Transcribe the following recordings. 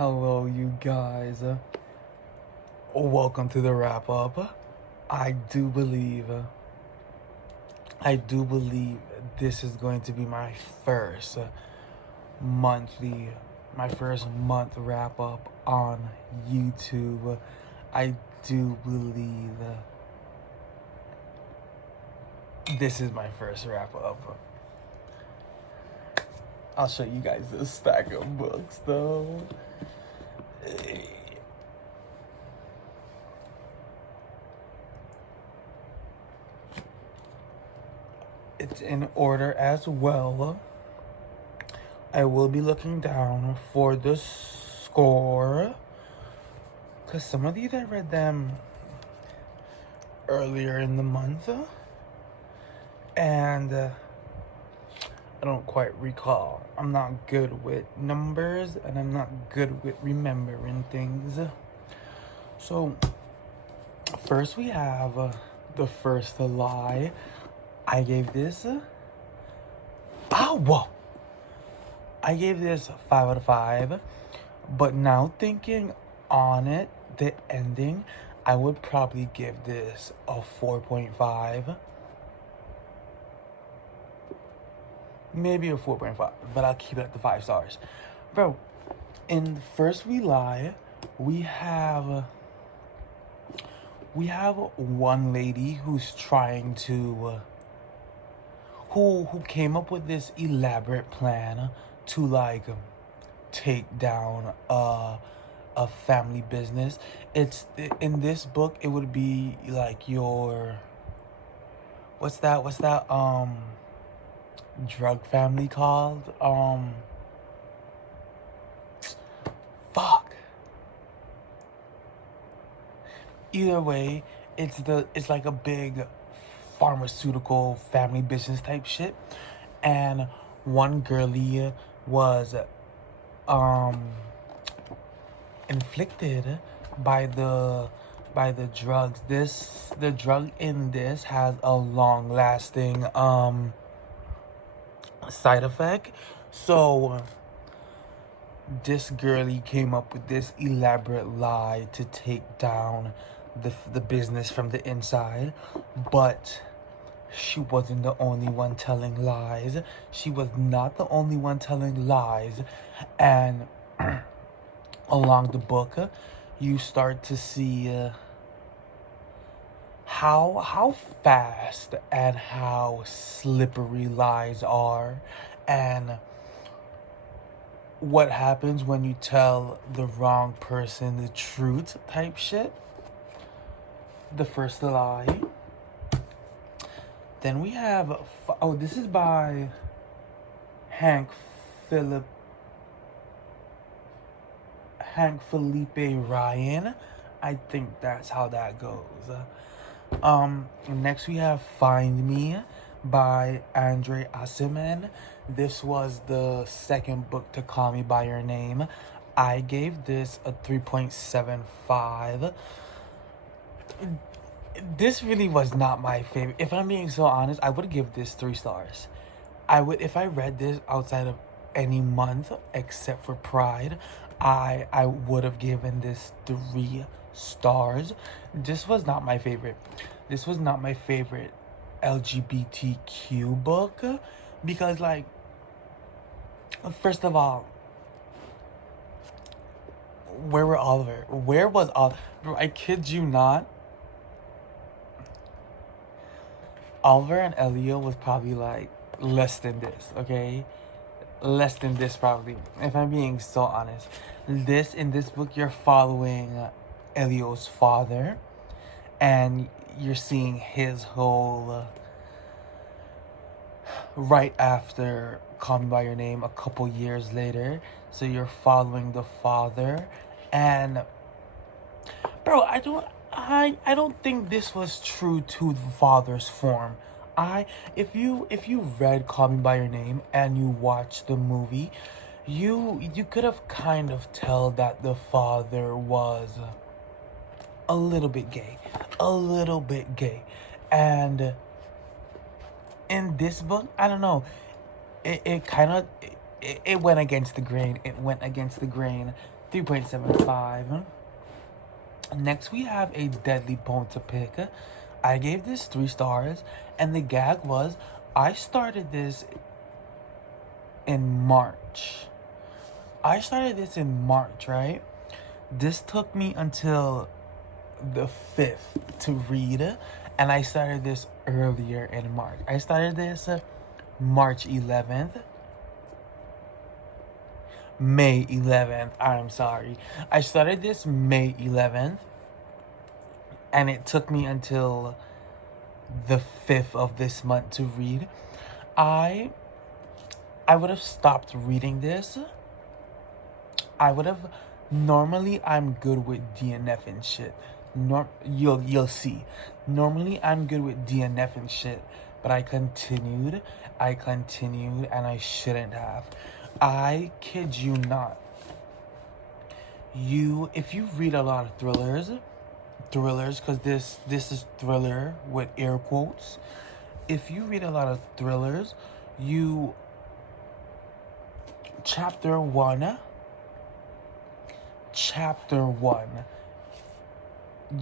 Hello, you guys. Welcome to the wrap up. I do believe, I do believe this is going to be monthly, my first month wrap up on YouTube. I do believe this is my first wrap up. I'll show you guys this stack of books though. It's in order as well. I will be looking down for the score, because some of these I read them earlier in the month, and I don't quite recall. I'm not good with numbers, and I'm not good with remembering things. So, first we have The First Lie. I gave this... I gave this 5 out of 5. But now thinking on it, the ending, I would probably give this a 4.5. Maybe a 4.5, but I'll keep it at the 5 stars. Bro, in First We Lie, we have one lady who's trying to who came up with this elaborate plan to like take down a family business. It's in this book it would be like your what's that drug family called? Fuck. Either way, it's like a big pharmaceutical family business type shit, and one girlie was inflicted by the drugs. The drug in this has a long lasting side effect. So this girlie came up with this elaborate lie to take down the business from the inside, but she wasn't the only one telling lies. She was not the only one telling lies. And along the book, you start to see how fast and how slippery lies are, and what happens when you tell the wrong person the truth type shit. The First Lie. Then we have, this is by Hank Felipe Ryan. I think that's how that goes. Next we have Find Me by Andre Asiman. This was the second book to Call Me by Your Name. I gave this a 3.75. This really was not my favorite. If I'm being so honest, I would give this 3 stars. I would, if I read this outside of any month except for Pride, I would have given this 3 stars. This was not my favorite. This was not my favorite LGBTQ book, because, like, first of all, where were Oliver? Where was Oliver? Bro, I kid you not. Oliver and Elio was probably like less than this, okay? Less than this probably, if I'm being so honest. In this book, you're following Elio's father, and you're seeing his whole right after Call Me by Your Name a couple years later. So you're following the father, and bro, I don't think this was true to the father's form. If you read Call Me by Your Name and you watched the movie, you could have kind of tell that the father was a little bit gay. And in this book, I don't know, it went against the grain. 3.75. Next, we have A Deadly Bone to Pick. I gave this 3 stars, and the gag was I started this in March. Right? This took me until the 5th to read, and I started this earlier in March. I started this March 11th. May 11th. I'm sorry. I started this May 11th, and it took me until the 5th of this month to read. I would have stopped reading this. Normally I'm good with DNF and shit. You'll see. Normally I'm good with DNF and shit, but I continued, and I shouldn't have. I kid you not. If you read a lot of thrillers, because this is thriller with air quotes. If you read a lot of thrillers, chapter one,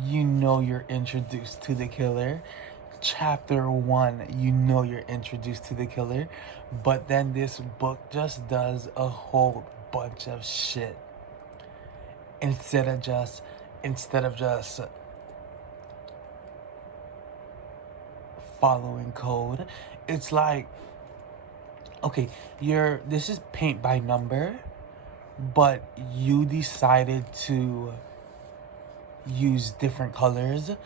you know you're introduced to the killer. Chapter 1, you know you're introduced to the killer. But then this book just does a whole bunch of shit. Instead of just following code. It's like, okay, this is paint by number, but you decided to use different colors.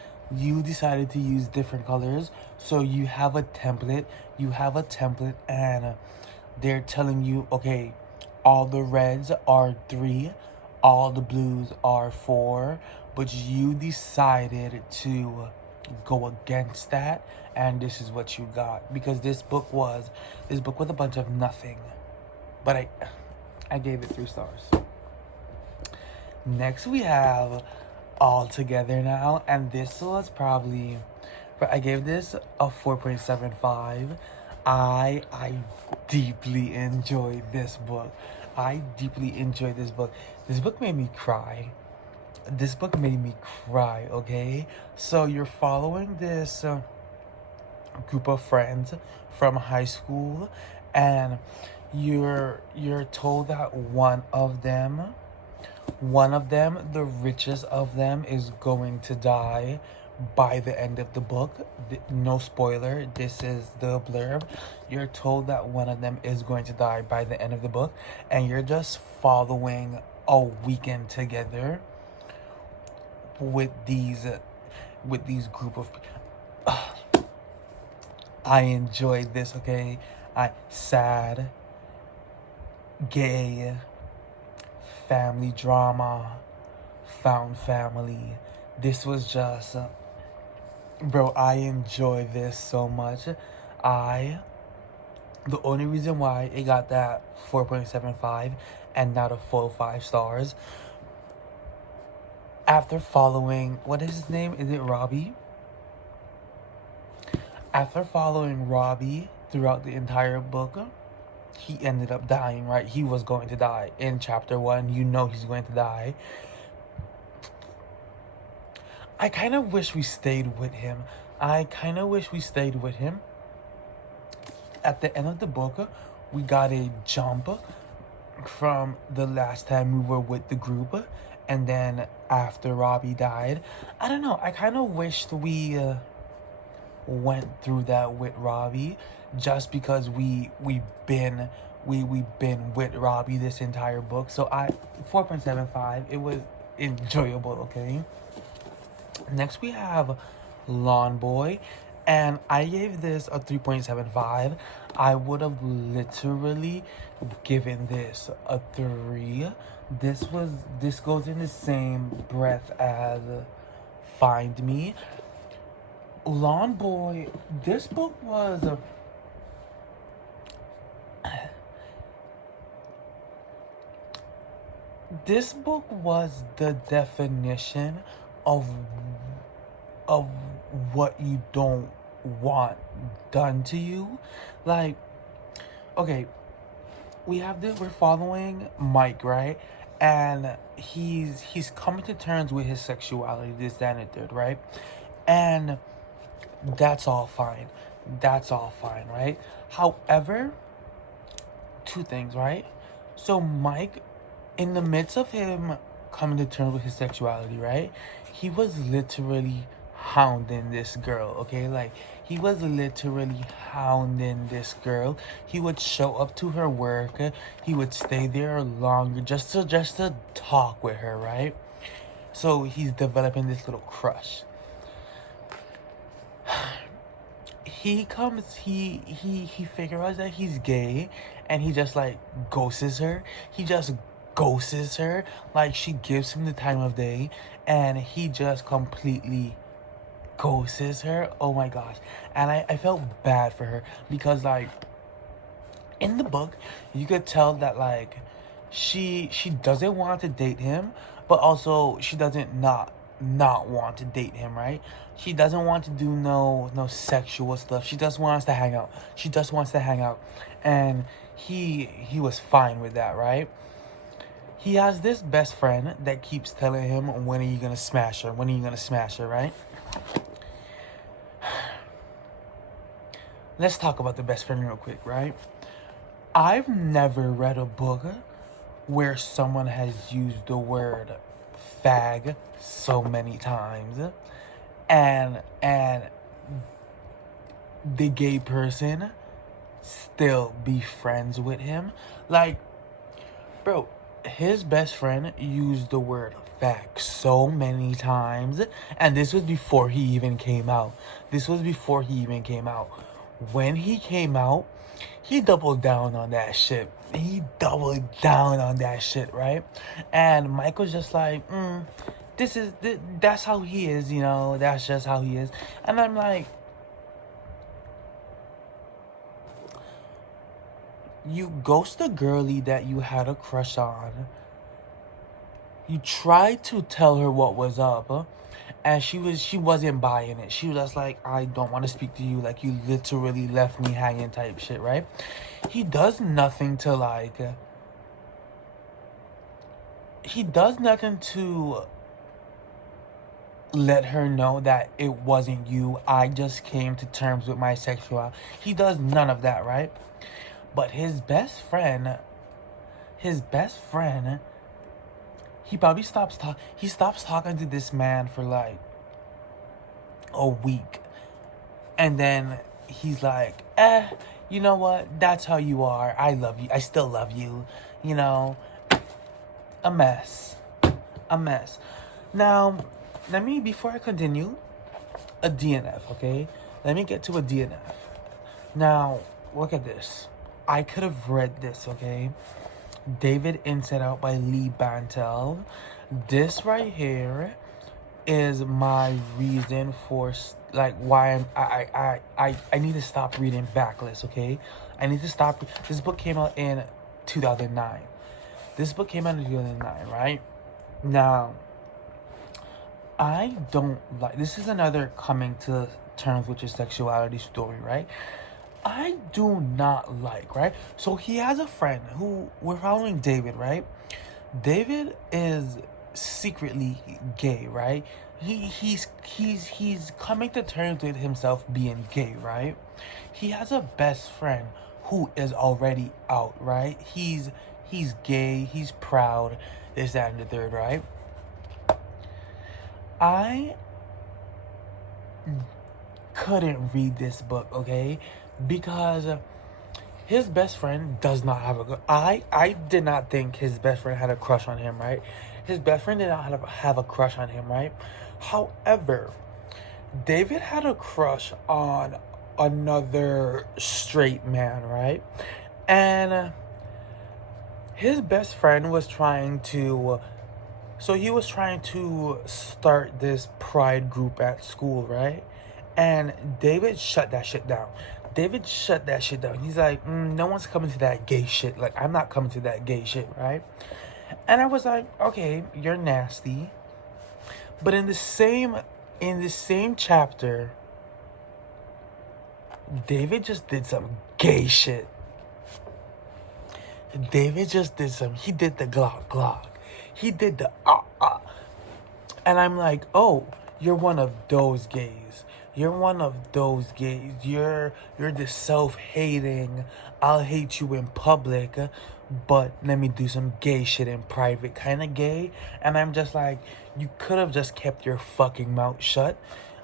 So you have a template, and they're telling you, okay, all the reds are 3, all the blues are 4, but you decided to go against that, and this is what you got. Because this book was a bunch of nothing, but I gave it 3 stars. Next we have All Together Now, and this was probably, I gave this a 4.75. I deeply enjoyed this book. This book made me cry. Okay? So you're following this group of friends from high school, and you're told that one of them, the richest of them, is going to die by the end of the book. No spoiler, this is the blurb. You're told that one of them is going to die by the end of the book, and you're just following a weekend together with these group of I enjoyed this, okay? Sad, gay, family drama, found family. This was just, bro, I enjoyed this so much. The only reason why it got that 4.75 and not a full 5 stars, after following, what is his name? Is it Robbie? After following Robbie throughout the entire book, he ended up dying, right? He was going to die. In chapter 1, you know he's going to die. I kind of wish we stayed with him. At the end of the book, we got a jump from the last time we were with the group, and then after Robbie died. I don't know. I kind of wished we went through that with Robbie, just because we've been with Robbie this entire book. So 4.75. It was enjoyable. Okay. Next we have Lawn Boy, and I gave this a 3.75. I would have literally given this a 3. This goes in the same breath as Find Me. Lawn Boy, this book was the definition of what you don't want done to you. Like, okay, we're following Mike, right? and he's coming to terms with his sexuality, this, that, and the third, right? And that's all fine. That's all fine, right? However, two things, right? So Mike, in the midst of him coming to terms with his sexuality, right? He was literally hounding this girl, okay? Like, he was literally hounding this girl. He would show up to her work. He would stay there longer just to talk with her, right? So he's developing this little crush. He figures out that he's gay, and he just like ghosts her. He just ghosts her. Like, she gives him the time of day, and he just completely ghosts her. Oh my gosh. And I felt bad for her because, like, in the book you could tell that, like, she doesn't want to date him, but also she doesn't not want to date him, right? She doesn't want to do no sexual stuff. She just wants to hang out. She just wants to hang out. And he was fine with that, right? He has this best friend that keeps telling him, when are you gonna smash her? When are you gonna smash her, right? Let's talk about the best friend real quick, right? I've never read a book where someone has used the word fag so many times, and the gay person still be friends with him. Like, bro, his best friend used the word fag so many times, and this was before he even came out. When he came out, he doubled down on that shit. Right? And Michael's just like, that's how he is, that's just how he is. And I'm like, you ghost a girlie that you had a crush on. You tried to tell her what was up, and she wasn't buying it. She was just like, I don't want to speak to you. Like, you literally left me hanging type shit, right? He does nothing to, like, he does nothing to let her know that it wasn't you. I just came to terms with my sexuality. He does none of that, right? But his best friend, he probably stops talking to this man for like a week. And then he's like, you know what? That's how you are. I love you. I still love you. A mess. Now, before I continue, a DNF, okay? Let me get to a DNF. Now, look at this. I could have read this, okay? David Inside Out by Lee Bantel. This right here is my reason for, like, why I need to stop reading Backlist, okay? I need to stop. This book came out in 2009. Right? Now, I don't like, this is another coming to terms with your sexuality story, right? I do not like, right? So he has a friend who, we're following David, right? David is secretly gay, right? He's coming to terms with himself being gay, right? He has a best friend who is already out, right? He's gay, he's proud, this, that, and the third, right? I couldn't read this book, okay? Because his best friend does not have I did not think his best friend had a crush on him, right? His best friend did not have a crush on him, right? However, David had a crush on another straight man, right? And his best friend was trying to start this pride group at school, right? And David shut that shit down. He's like, no one's coming to that gay shit. Like, I'm not coming to that gay shit, right? And I was like, okay, you're nasty. But in the same chapter, David just did some gay shit. He did the Glock. He did the and I'm like, oh, you're one of those gays. You're one of those gays. You're the self-hating, I'll hate you in public, but let me do some gay shit in private kind of gay. And I'm just like, you could have just kept your fucking mouth shut.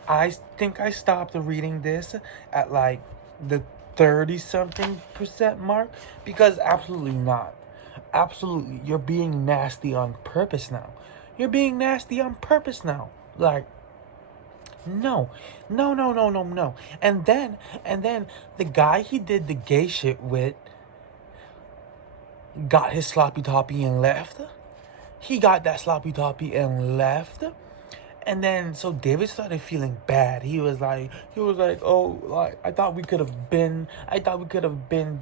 I think I stopped reading this at like the 30 something percent mark, because absolutely not. Absolutely, you're being nasty on purpose now. You're being nasty on purpose now. Like, no, no, no, no, no, no. And then the guy he did the gay shit with got his sloppy toppy and left. He got that sloppy toppy and left. And then so David started feeling bad. He was like, oh, like I thought we could have been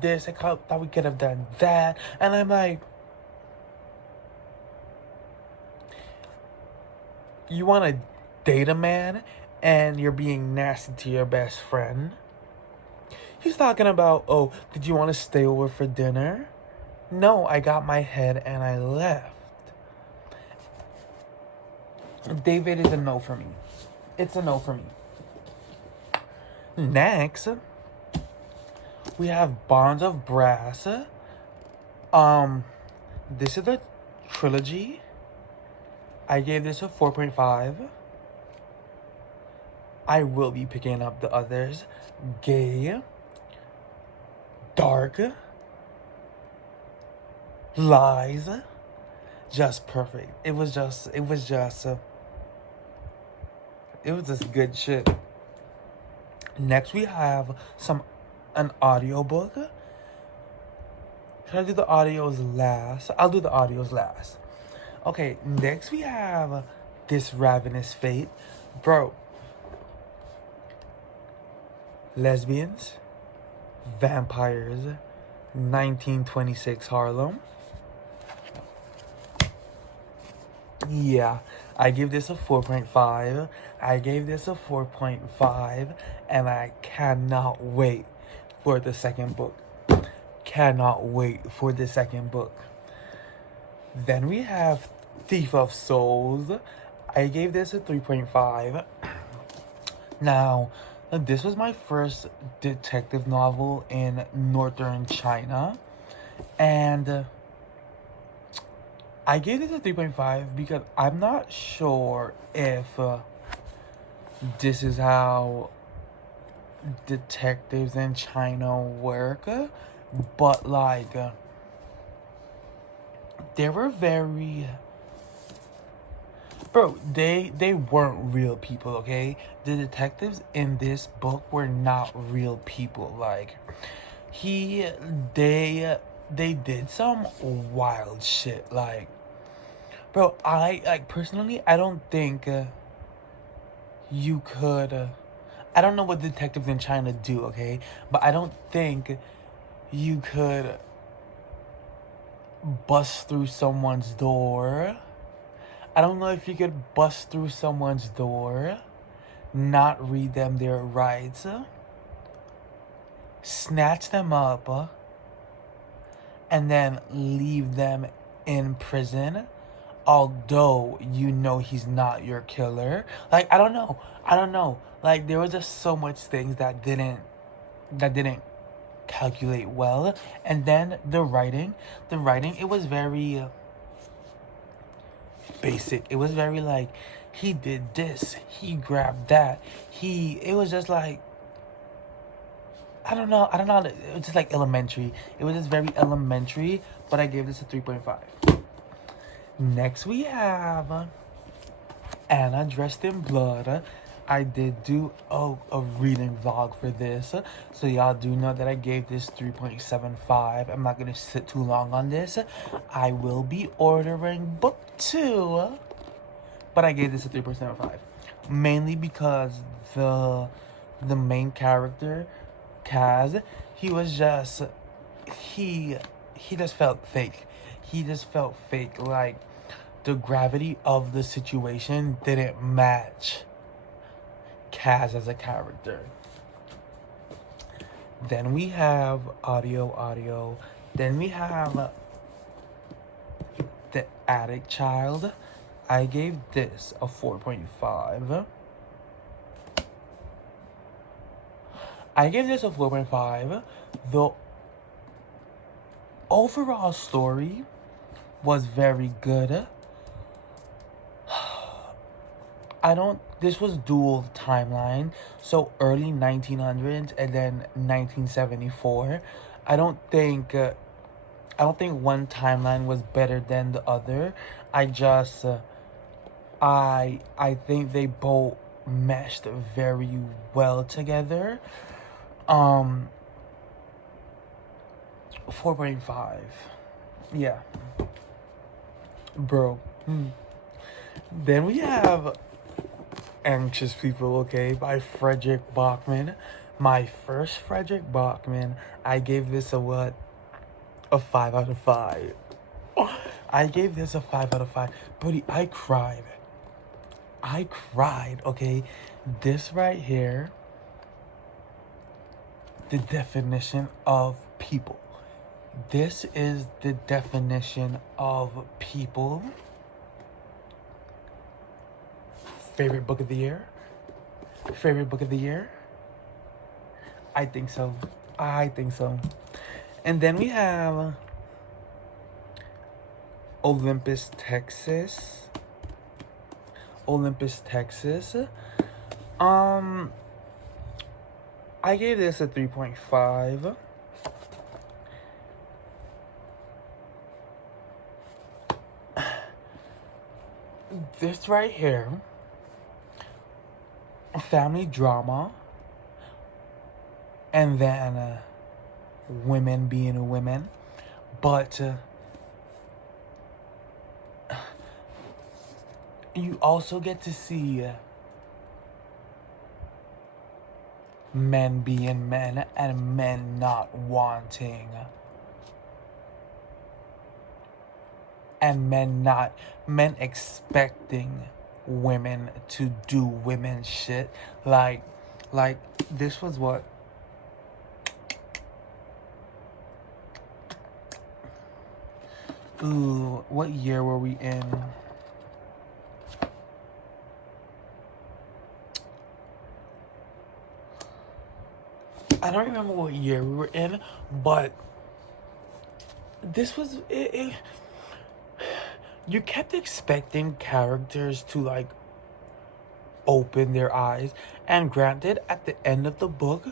this. Thought we could have done that. And I'm like, you want to date a man and you're being nasty to your best friend? He's talking about, oh, did you want to stay over for dinner? No, I got my head and I left. David is a no for me. It's a no for me. Next, we have Bonds of Brass. This is the trilogy. I gave this a 4.5. I will be picking up the others. Gay, Dark, Lies, just perfect. It was just good shit. Next we have an audiobook. Should I do the audios last? I'll do the audios last. Okay, next we have This Ravenous Fate. Bro. Lesbians, vampires, 1926 Harlem. Yeah, I give this a 4.5. I gave this a 4.5, and I cannot wait for the second book. Cannot wait for the second book. Then we have Thief of Souls. I gave this a 3.5. Now, this was my first detective novel in northern China, and I gave this a 3.5 because I'm not sure if this is how detectives in China work, but like they were very, bro, they weren't real people, okay? The detectives in this book were not real people. Like they did some wild shit. Like, bro, I personally, I don't think you could I don't know what detectives in China do, okay? But I don't think you could bust through someone's door. I don't know if you could bust through someone's door, not read them their rights, snatch them up, and then leave them in prison, although you know he's not your killer. Like, I don't know. Like, there was just so much things that didn't calculate well. And then the writing, it was very basic. It was very like, he did this, he grabbed that, it was just like, I don't know, it was just like elementary. It was just very elementary, but I gave this a 3.5. Next we have Anna Dressed in Blood. I did do a reading vlog for this, so y'all do know that I gave this 3.75. I'm not gonna sit too long on this. I will be ordering book 2, but I gave this a 3.75, mainly because the main character, Kaz, he just felt fake. He just felt fake. Like, the gravity of the situation didn't match Kaz as a character. Then we have audio. Then we have The Attic Child, I gave this a 4.5. I gave this a 4.5. The overall story was very good. This was dual timeline, so early 1900s and then 1974. I don't think one timeline was better than the other. I think they both meshed very well together. 4.5. Yeah. Bro. Then we have Anxious People, okay, by Frederick Bachman. My first Frederick Bachman. I gave this a what? A 5 out of 5. I gave this a 5 out of 5. Buddy, I cried, okay? This right here, the definition of people. This is the definition of people. Favorite book of the year? Favorite book of the year? I think so. And then we have Olympus, Texas. I gave this a 3.5. This right here, family drama, and then women being women, but you also get to see men being men and men not wanting, and men expecting women to do women shit. Like this was what? Ooh, what year were we in? I don't remember what year we were in, but this was it. You kept expecting characters to like open their eyes, and granted, at the end of the book,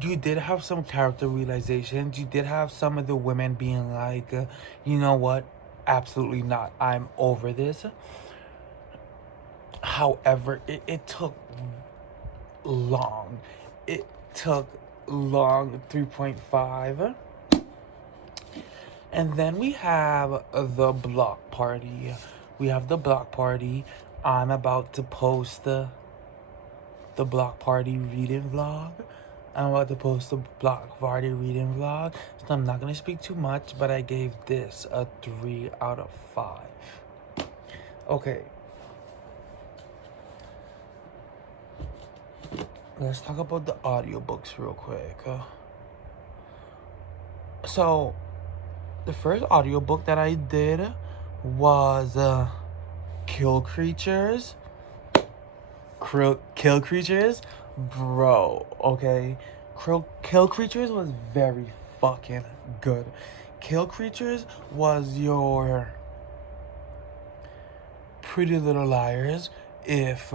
you did have some character realizations. You did have some of the women being like, you know what, absolutely not, I'm over this. However, it took long. 3.5. And then we have the block party. I'm about to post the block party reading vlog. So I'm not going to speak too much, but I gave this a 3 out of 5. Okay. Let's talk about the audiobooks real quick. So, the first audiobook that I did was Kill Creatures. Kill Creatures? Bro, okay. Kill Creatures was very fucking good. Kill Creatures was your Pretty Little Liars if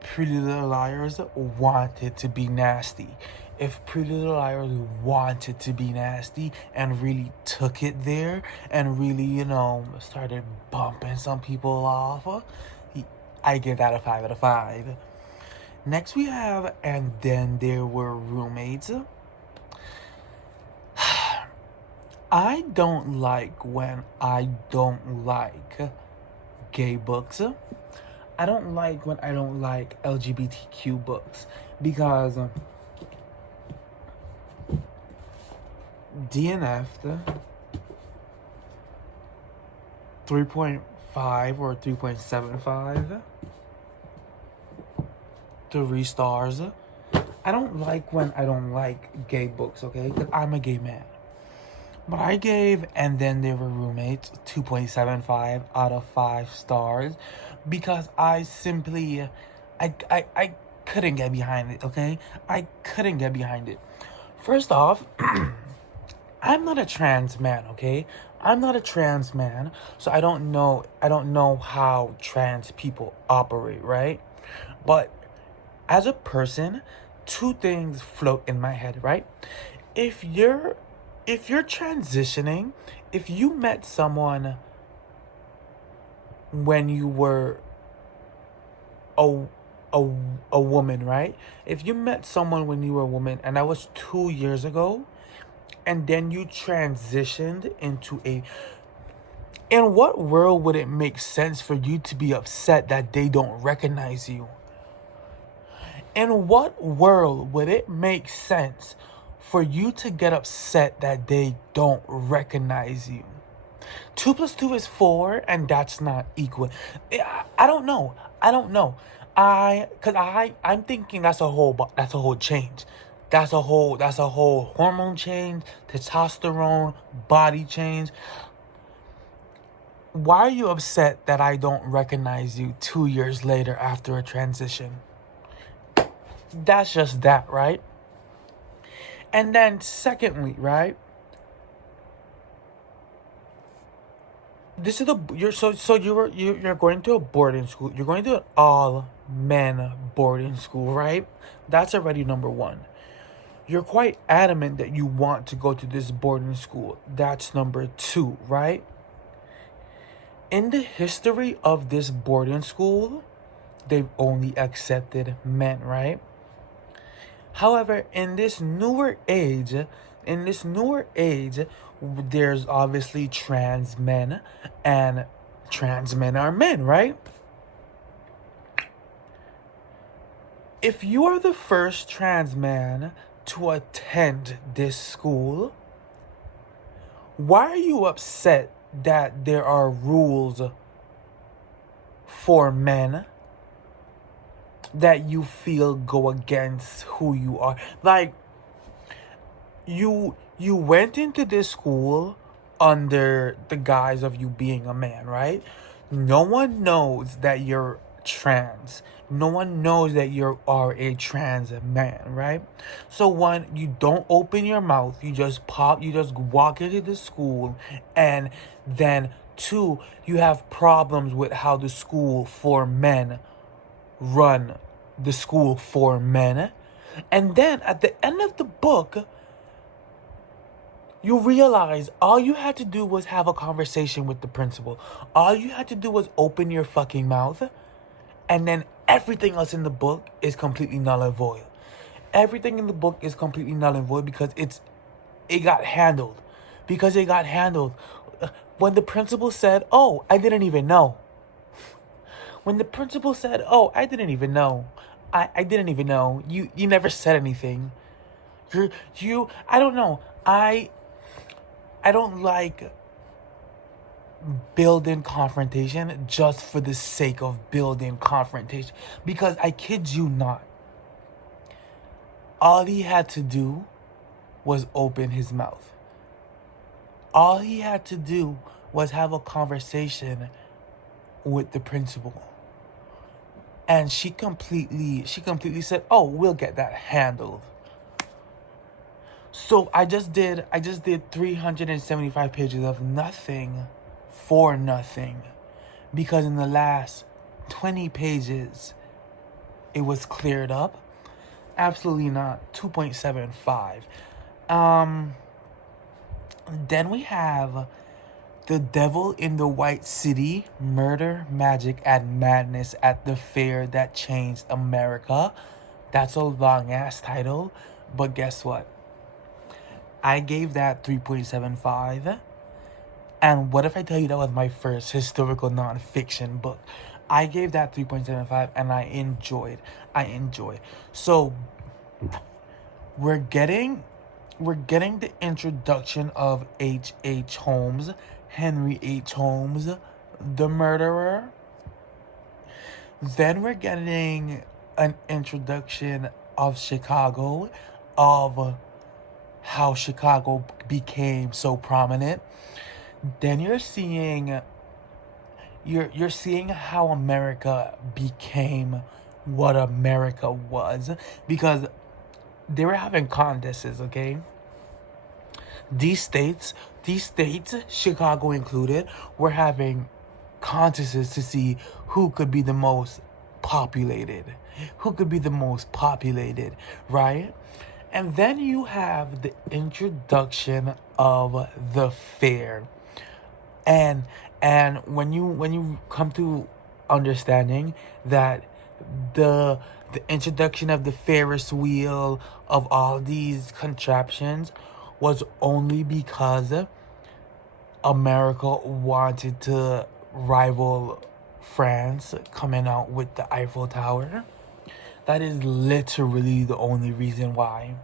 Pretty Little Liars wanted to be nasty. If Pretty Little Liars wanted to be nasty and really took it there and really, started bumping some people off, I give that a 5 out of 5. Next we have And Then There Were Roommates. I don't like when I don't like gay books. I don't like when I don't like LGBTQ books, because DNF'd 3.5 or 3.75. 3 stars. I don't like when I don't like gay books, okay? Because I'm a gay man. But I gave And Then They Were Roommates 2.75 out of 5 stars because I couldn't get behind it, okay? I couldn't get behind it. First off, I'm not a trans man, okay? I'm not a trans man, so I don't know how trans people operate, right? But as a person, two things float in my head, right? If you're if you're transitioning, if you met someone when you were a a, a woman, right? If you met someone when you were a woman and that was 2 years ago, and then you transitioned into a in what world would it make sense for you to be upset that they don't recognize you? In what world would it make sense for you to get upset that they don't recognize you? 2 plus 2 is 4, and that's not equal. I don't know. I don't know. I'm thinking that's a whole change. That's a whole hormone change, testosterone, body change. Why are you upset that I don't recognize you 2 years later after a transition? That's just that, right? And then secondly, right? This is the you're so you're going to a boarding school. You're going to an all men boarding school, right? That's already number one. You're quite adamant that you want to go to this boarding school. That's number two, right? In the history of this boarding school, they've only accepted men, right? However, in this newer age, there's obviously trans men, and trans men are men, right? If you are the first trans man to attend this school, why are you upset that there are rules for men that you feel go against who you are? Like, you went into this school under the guise of you being a man, right? No one knows that you're trans. No one knows that you are a trans man, right? So one, you don't open your mouth. You just walk into the school, and then two, you have problems with how the school for men run the school for men. And then at the end of the book, you realize all you had to do was have a conversation with the principal. All you had to do was open your fucking mouth, and then everything else in the book is completely null and void. Everything in the book is completely null and void because it got handled. Because it got handled. When the principal said, "Oh, I didn't even know." When the principal said, "Oh, I didn't even know. I didn't even know. You never said anything. I don't know. I don't like building confrontation just for the sake of building confrontation. Because I kid you not, all he had to do was open his mouth. All he had to do was have a conversation with the principal. And she completely said, "Oh, we'll get that handled." So I just did 375 pages of nothing for nothing, because in the last 20 pages it was cleared up. Absolutely not. 2.75. Then we have The Devil in the White City: Murder, Magic, and Madness at the Fair That Changed America. That's a long ass title, but guess what? I gave that 3.75. And what if I tell you that was my first historical nonfiction book? I gave that 3.75, and I enjoyed. So we're getting the introduction of H.H. Holmes, Henry H. Holmes, the murderer. Then we're getting an introduction of Chicago, of how Chicago became so prominent, then you're seeing how America became what America was, because they were having contests, okay? These states, Chicago included, were having contests to see who could be the most populated. Who could be the most populated, right? And then you have the introduction of the fair. And when you come to understanding that the introduction of the Ferris wheel, of all these contraptions, was only because America wanted to rival France coming out with the Eiffel Tower. That is literally the only reason why.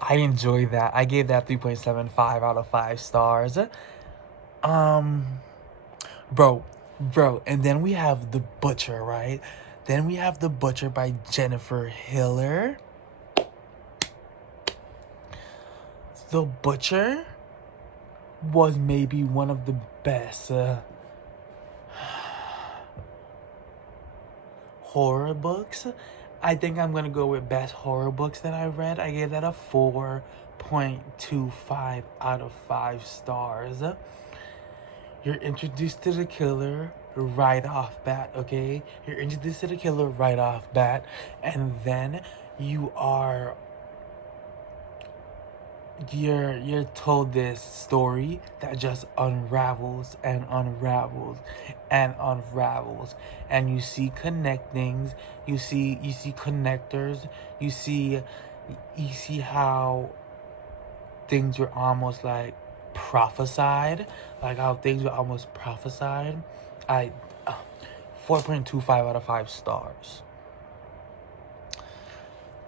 I enjoy that. I gave that 3.75 out of 5 stars. Um, bro, and then we have The Butcher, right? Then we have The Butcher by Jennifer Hiller. The Butcher was maybe one of the best horror books. I think I'm gonna go with best horror books that I read. I gave that a 4.25 out of 5 stars. You're introduced to the killer right off bat, okay? You're introduced to the killer right off bat, and then you're told this story that just unravels and unravels and unravels, and you see connectings, you see connectors, you see how things were almost like prophesied, like how things were almost prophesied. I 4.25 out of 5 stars.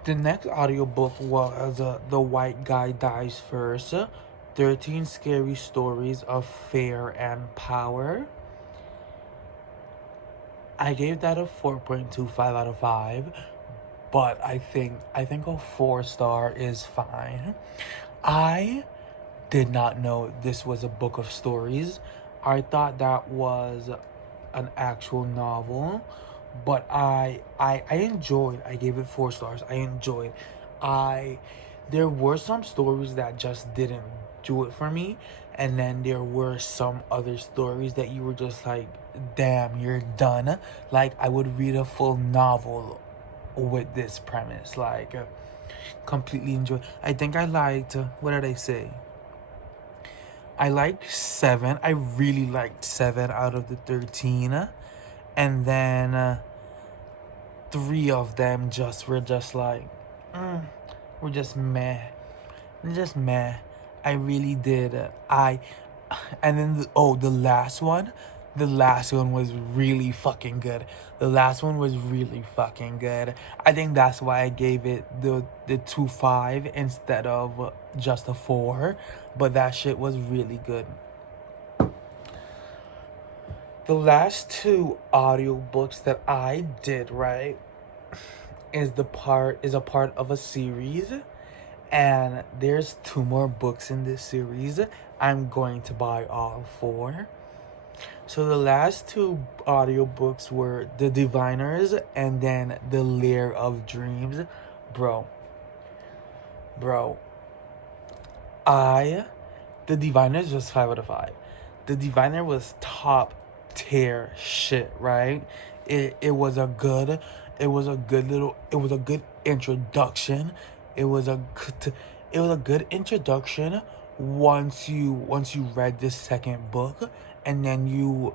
The next audiobook was The White Guy Dies First, 13 Scary Stories of Fear and Power. I gave that a 4.25 out of 5, but I think a 4-star is fine. I did not know this was a book of stories. I thought that was an actual novel. But I enjoyed. I gave it 4 stars. I enjoyed. There were some stories that just didn't do it for me, and then there were some other stories that you were just like, damn, you're done. Like, I would read a full novel with this premise. Like, completely enjoy. I think I liked, what did I say? I liked 7. I really liked 7 out of the 13. And then 3 of them were just like, we're just meh. Just meh. I really did. And then, the last one. The last one was really fucking good. The last one was really fucking good. I think that's why I gave it the 2.5 instead of just a 4. But that shit was really good. The last 2 audiobooks that I did, right, is a part of a series, and there's 2 more books in this series. I'm going to buy all 4. So the last 2 audiobooks were The Diviners and then The Lair of Dreams. Bro. The Diviners was 5 out of 5. The Diviner was top tier shit, right? It was a good introduction. It was a good introduction once you read the second book, and then you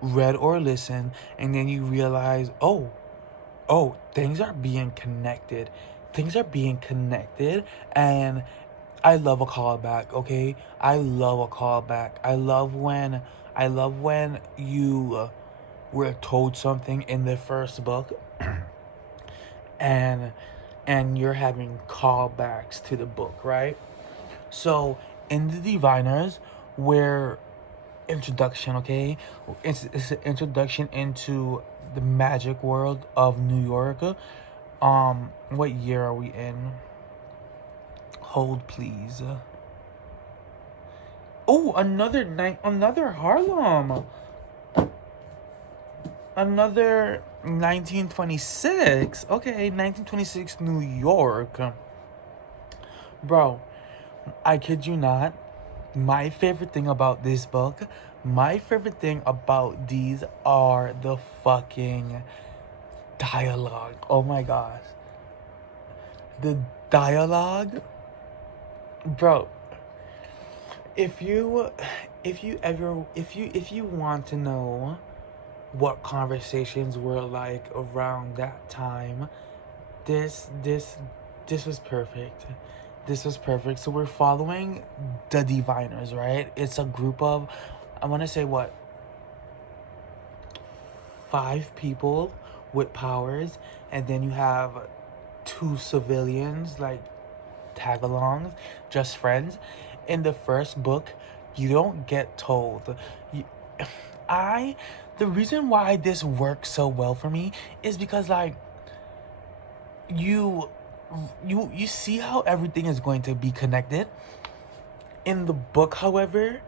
read or listened, and then you realize, oh, things are being connected. And I love a callback, okay? I love a callback. I love when you were told something in the first book and you're having callbacks to the book, right? So in The Diviners, where introduction, okay? It's an introduction into the magic world of New York. What year are we in? Hold, please. Oh, another Harlem. Another 1926. Okay, 1926 New York. Bro, I kid you not. My favorite thing about this book, my favorite thing about these are the fucking dialogue. Oh my gosh. The dialogue, bro. If you want to know what conversations were like around that time, this was perfect. This was perfect. So we're following the Diviners, right? It's a group of, I want to say what, 5 people with powers, and then you have 2 civilians, like tag-alongs, just friends. In the first book, you don't get told. You, the reason why this works so well for me is because, like, you see how everything is going to be connected. In the book, however,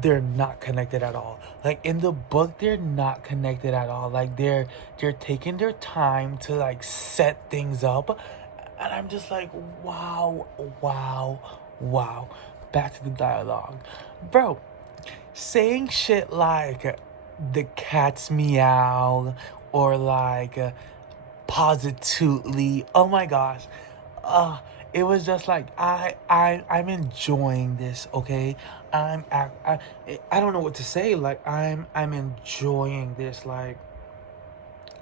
they're not connected at all. Like, in the book, they're not connected at all. Like, they're taking their time to, like, set things up, and I'm just like, wow. Back to the dialogue, bro. Saying shit like the cat's meow, or like positively. Oh my gosh. It was just like, I'm enjoying this, okay? I don't know what to say. Like, I'm enjoying this. Like,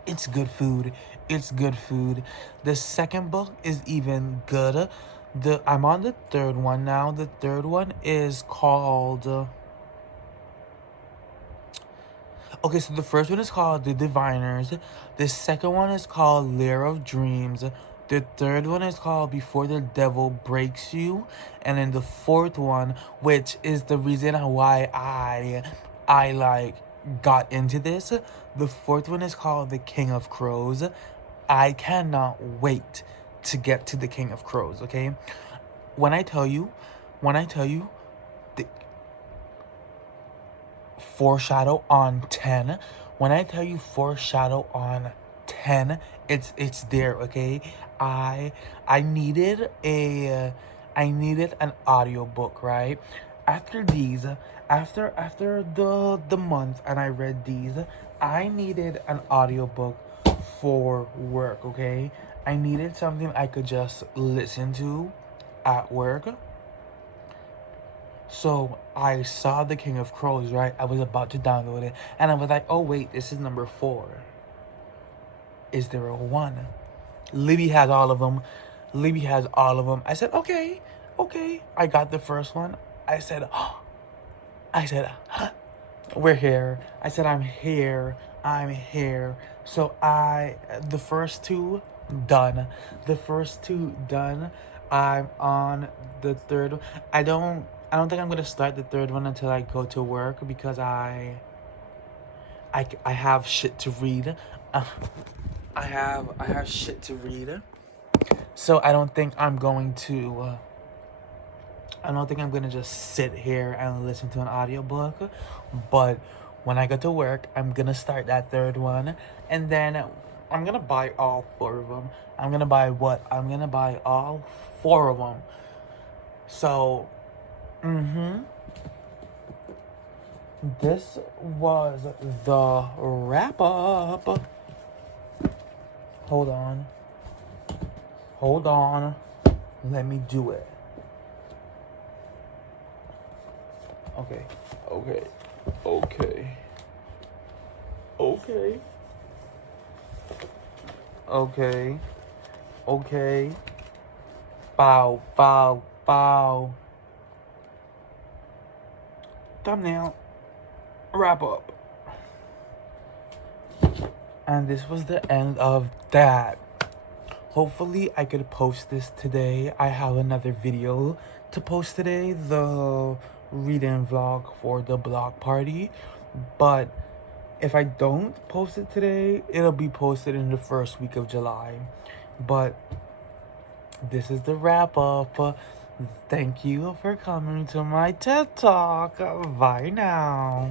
it's good food. It's good food. The second book is even good. I'm on the third one now. The third one is called okay, so the first one is called The Diviners. The second one is called Lair of Dreams. The third one is called Before the Devil Breaks You. And then the fourth one, which is the reason why I like got into this. The fourth one is called The King of Crows. I cannot wait to get to The King of Crows, okay? When I tell you the foreshadow on 10, when I tell you foreshadow on 10, it's there, okay? I needed an audiobook, right? After the month and I read these, I needed an audiobook for work, okay? I needed something I could just listen to at work. So I saw The King of Crows, right? I was about to download it, and I was like, oh wait, this is number 4. Is there a 1? Libby has all of them. I said, okay. I got the first one. I said, we're here. I said, I'm here. So the first 2 done. I'm on the third. I don't think I'm gonna start the third one until I go to work, because I have shit to read. I have shit to read. So I don't think I'm going to. I don't think I'm gonna just sit here and listen to an audiobook. But when I go to work, I'm gonna start that third one, and then I'm gonna buy all 4 of them. I'm gonna buy all 4 of them. So, this was the wrap up. Hold on. Let me do it. Okay. Bow. Thumbnail. Wrap up. And this was the end of that. Hopefully I could post this today. I have another video to post today, the read-in vlog for the block party. But if I don't post it today, it'll be posted in the first week of July. But this is the wrap up. Thank you for coming to my TED Talk. Bye now.